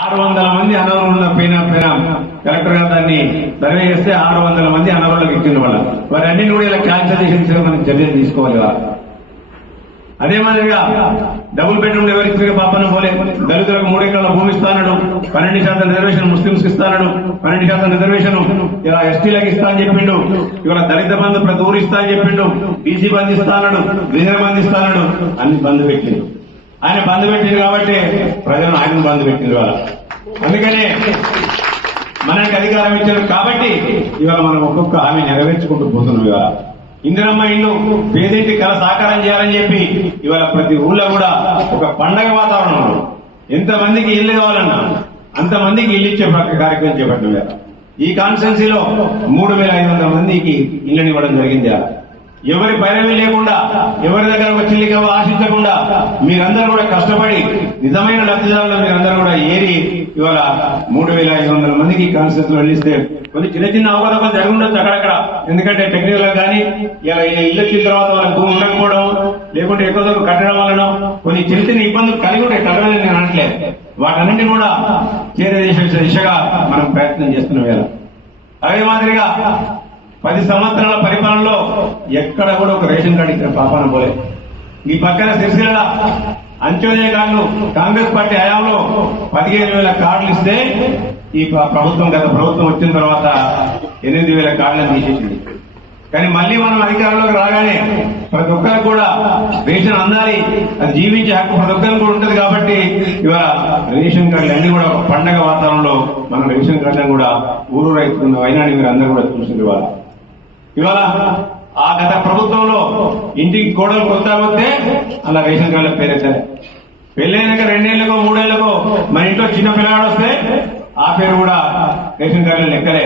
600 మంది అనర్హుల పైన కలెక్టర్ గారు దాన్ని సర్వే చేస్తే 600 మంది అనర్హులకు ఇచ్చిన వాళ్ళ వారి అన్ని కూడా ఇలా క్యాన్సల్ చేసి మనం చర్యలు తీసుకోవాలి కదా. అదే మాదిరిగా డబుల్ బెడ్రూమ్ ఎవరికి పాపన పోలే దళితులకు 3 ఎకరాల భూమి ఇస్తానడు, 12% రిజర్వేషన్ ముస్లింస్ కి ఇస్తానడు, 12% రిజర్వేషన్ ఇలా ఎస్టీలకు ఇస్తా అని చెప్పిండు. ఇవాళ దళిత బంధు ప్రతి ఊరు ఇస్తా అని చెప్పిండు, బీసీ బంధు ఇస్తానడు, గిరిజన బంధు ఇస్తానడు, అన్ని బంధు పెట్టిండు. ఆయన బంధు పెట్టింది కాబట్టి ప్రజలను ఆయన బంధు పెట్టింది ఇవాళ. అందుకనే మనకి అధికారం ఇచ్చారు కాబట్టి ఇవాళ మనం ఒక్కొక్క హామీ నెరవేర్చుకుంటూ పోతున్నాం. ఇవాళ ఇందిరమ్మ ఇల్లు పేదింటి కళ సాకారం చేయాలని చెప్పి ఇవాళ ప్రతి ఊళ్ళో కూడా ఒక పండగ వాతావరణంలో ఎంతమందికి ఇల్లు కావాలన్నా అంతమందికి ఇల్లు ఇచ్చే కార్యక్రమం చేపట్టిన ఈ కాన్స్టిట్యున్సీలో 3500 మందికి ఇళ్లను ఇవ్వడం జరిగింది. ఎవరి పైరవి లేకుండా, ఎవరి దగ్గర ఒక చిల్లిక ఆశించకుండా మీరందరూ కూడా కష్టపడి నిజమైన లబ్ధిదారులు మీరందరూ కూడా ఏరి ఇవాళ 3500 మందికి కాన్స్టిట్యూన్సీ వెళ్ళిస్తే కొన్ని చిన్న చిన్న అవకాశాలు జరిగి ఉండొచ్చు అక్కడక్కడ. ఎందుకంటే టెక్నికల్ గా కానీ ఇలా ఇల్లు వచ్చిన తర్వాత వాళ్ళకి భూమి ఉండకపోవడం, లేకుంటే ఎక్కువ దూరం కట్టడం వలన కొన్ని చిన్న చిన్న ఇబ్బందులు కలిగి ఉంటాయి. కట్టడం నేను అనట్లేదు, వాటన్నింటినీ కూడా చేరే దిశగా మనం ప్రయత్నం చేస్తున్నాం. ఇలా అదే మాదిరిగా 10 సంవత్సరాల పరిపాలనలో ఎక్కడ కూడా ఒక రేషన్ కార్డు ఇచ్చిన పాపాన పోలే. ఈ పక్కన సిరిసిల్ల అంత్యోదయ కార్డులు కాంగ్రెస్ పార్టీ హయాంలో 15,000 కార్డులు ఇస్తే ఈ ప్రభుత్వం గత ప్రభుత్వం వచ్చిన తర్వాత 8,000 కార్డులను తీసేసింది. కానీ మళ్లీ మనం అధికారంలోకి రాగానే ప్రతి ఒక్కరికి కూడా రేషన్ అందాలి, అది జీవించే హక్కు ప్రతి ఒక్కరికి కూడా ఉంటుంది. కాబట్టి ఇవాళ రేషన్ కార్డులు అన్ని కూడా ఒక పండగ వాతావరణంలో మనం రేషన్ కార్డులను కూడా ఊరు రైతున్న వైనాన్ని మీరు అందరూ కూడా చూసింది. ఇవాళ ఆ గత ప్రభుత్వంలో ఇంటికి కోడలు కొత్త వస్తే అలా రేషన్ కార్డుల పేరెత్తారు. పెళ్ళైనాక 2 ఏళ్లకో 3 ఏళ్లకో మన ఇంట్లో చిన్న పిల్లగాడు వస్తే ఆ పేరు కూడా రేషన్ కార్డులు లెక్కలే.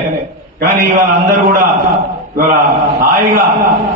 కానీ ఇవాళ అందరూ కూడా ఇవాళ హాయిగా